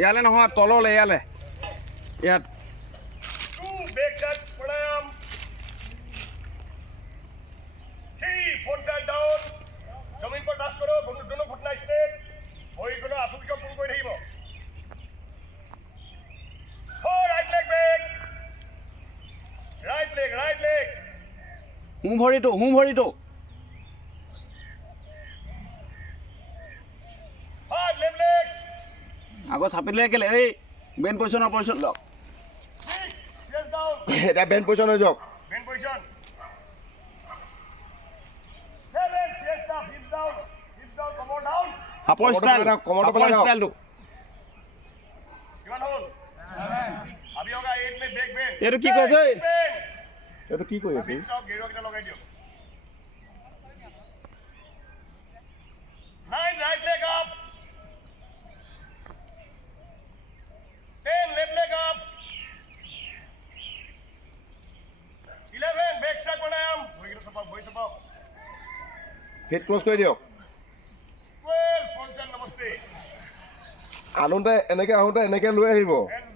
ইয়ালে নহয় তললে ইয়ালে ইয়াত Back that pranayam. 3 foot that down. जमीन पर टच करो दोनों घुटना स्ट्रेट वही दोनों आंसू की पूरी कोई नहीं वो 4 right leg back right leg সোঁ ভৰিটো 5 लेफ्ट लेग আগৰ চাপিলে কেলে এই বেন পজিশ্যন লওক 6 chest down এটা বেন পজিশন হৈ যাওক main position 7 chest up hips down come on down হাপৰ ষ্টাইলটো किमान होल अभी होगा 8 में बैक बेंड এইটো কি কৈছে এইটো কি কৰি আছে अभी सब गेरो कितना लगाई दियो 9 right leg up 10 left leg up 11 back straight pranayama वही सपोर्ट ফিট ক্লোজ কৰি দিয়ক 12 फुल नमस्ते আনোতে এনেকে আহোঁতে এনেকে লৈ আহিব and